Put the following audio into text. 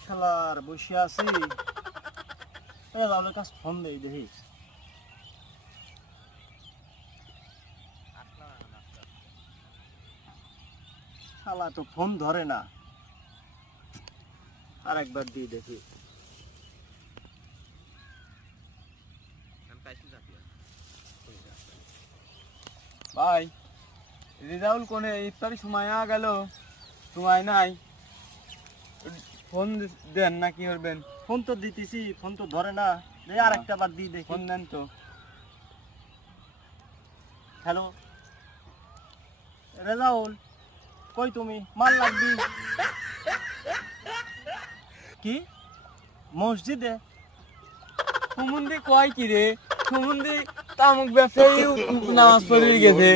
শালার বসে আছি রাহুলের কাছে ফোন দেই দেখি শালা তো ফোন ধরে না আর একবার দিয়ে দেখি ভাই রিজাউল কোনে ইফতারি সময় গেল সময় নাই ফোন দেন না কি করবেন ফোন তো দিতেছি ফোন তো ধরে না আর একটা বার দিয়ে দেখি ফোন দেন তো হ্যালো রেজাউল কই তুমি মাল লাগবি কি মসজিদে সুমন্দি কয় কি রে সুমন্দি তামুক ব্যবসায়ী নামাজ পড়ে গেছে